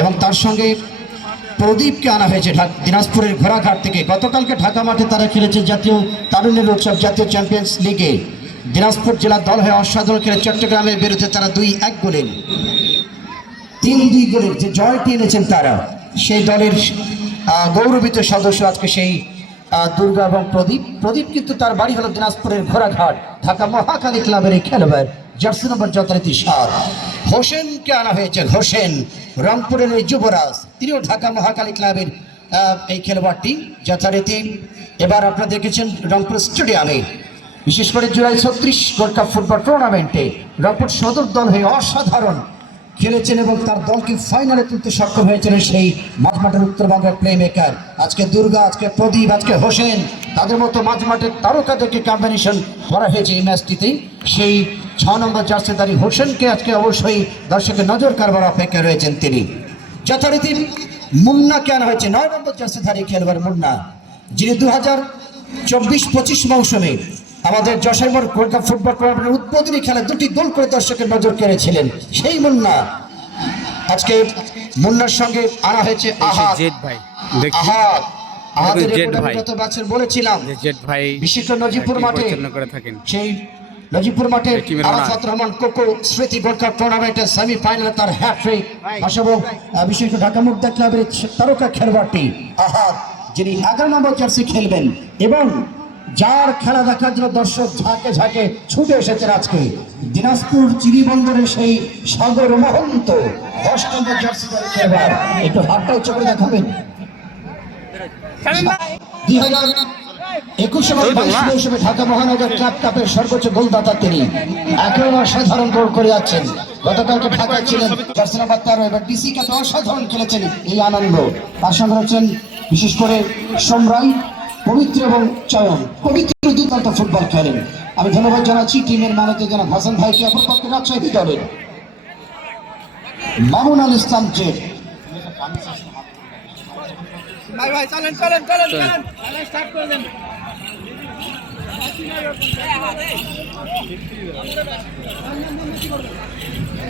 এবং তার সঙ্গে প্রদীপকে আনা হয়েছে দিনাজপুরের ঘোড়াঘাট থেকে। গতকালকে ঢাকা মাঠে তারা খেলেছে জাতীয় তারুণ্যের উৎসব জাতীয় চ্যাম্পিয়ন্স লিগে। দিনাজপুর জেলার দল হয়ে অসাধারণ খেলে চট্টগ্রামের বিরুদ্ধে তারা দুই এক গোলের তিন দুই গোলের যে জয়টি এনেছেন তারা, সেই দলের গৌরবিত সদস্য আজকে সেই দুর্গা এবং প্রদীপ। প্রদীপ কিন্তু তার বাড়ি হলো দিনাজপুরের ঘোড়াঘাট, ঢাকা মহাকালী ক্লাবের এই খেলোয়াড়। জার্সি নম্বর যথারীতি সাত। হোসেনকে আনা হয়েছে? হোসেন রংপুরের এই যুবরাজ। তিনিও ঢাকা মহাকালী ক্লাবের এই খেলোয়াড়টি, যথারীতি। এবার আপনারা দেখেছেন রংপুর স্টেডিয়ামে, বিশেষ করে জুলাই ছত্রিশ গোল্ড কাপ ফুটবল টুর্নামেন্টে, রংপুর সদর দল হয়ে অসাধারণ খেলেছেন এবং তার দলকে ফাইনালে তুলতে সক্ষম হয়েছিলেন সেই মাঠমাঠের উত্তরবঙ্গের প্লে মেকার আজকে দুর্গা, আজকে প্রদীপ, আজকে হোসেন, তাদের মতো মাঝমাঠের তারকাদেরকে কম্বিনেশন করা হয়েছে এই ম্যাচটিতে সেই ছ নম্বর জার্সিদারি হোসেনকে আজকে অবশ্যই দর্শকের নজর কারবার অপেক্ষায় রয়েছেন তিনি। যথারীতি মুন্নাকে আনা হয়েছে? নয় নম্বর জার্সিধারী খেলবার মুন্না যিনি দু হাজার চব্বিশ পঁচিশ মৌসুমে আমাদের যশোর কাপ ফুটবল টুর্নামেন্টের উদ্বোধনী খেলা দুটি গোল করে দর্শকের নজর কেড়েছিলেন। সেই মুন্না আজকে মুন্নার সঙ্গে আনা হয়েছে আহাদ। ভাই আহাদ বলেছিলাম। বিশিষ্ট নজিপুর মাঠে সেই নজিপুর মাঠে আরাফাত রহমান কোকো স্মৃতি গোল্ড কাপ টুর্নামেন্টের সেমিফাইনালে তার হ্যাট্রিক আহ, বিশেষত ঢাকা মুগদা ক্লাবের তারকা খেলোয়াড়টি আহাদ যিনি এগারো নম্বর জার্সি খেলবেন। এবং যার খেলা দেখার জন্য দর্শক ঝাঁকে ঝাঁকে ছুটে এসেছেন আজকে। দিনাজপুর চিরিবন্দরের সেই সাগর মহন্ত দশ নম্বর জার্সি খেলোয়াড়। একটু হাতটা উচ্চ করে দেখাবেন। দুই হাজার একুশ এবং বাইশ মৌসুমে ঢাকা মহানগর ক্লাব কাপের সর্বোচ্চ গোলদাতা তিনি। অসাধারণ গোল করে যাচ্ছেন। গতকালকে ঢাকায় ছিলেন জার্সি তেরো এবার ডিসি কাপে অসাধারণ খেলেছেন এই আনন্দ। তার সঙ্গে রয়েছেন বিশেষ করে সোমরাই পবিত্র এবং চয়ন। পবিত্র দুর্দান্ত ফুটবল খেলেন। আমি ধন্যবাদ জানাচ্ছি টিমের ম্যানেজার জানা হাসান ভাইকে অপরপক্ষে রাজশাহী দলের মামুন আল ইসলাম জেড ভাই ভাই চলেন চলেন চলেন চলেন স্টার্ট করে দেন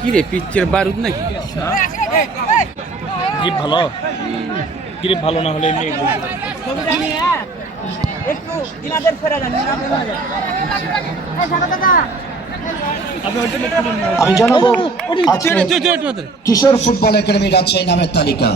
কি রে পিচ্ছের বারুদ নাকি গ্রিপ ভালো গ্রিপ ভালো না হলে এমনি একটু ইনাদের ফেরা ওইটা আমি জানাব। কিশোর ফুটবল একাডেমি রাজশাহী নামের তালিকা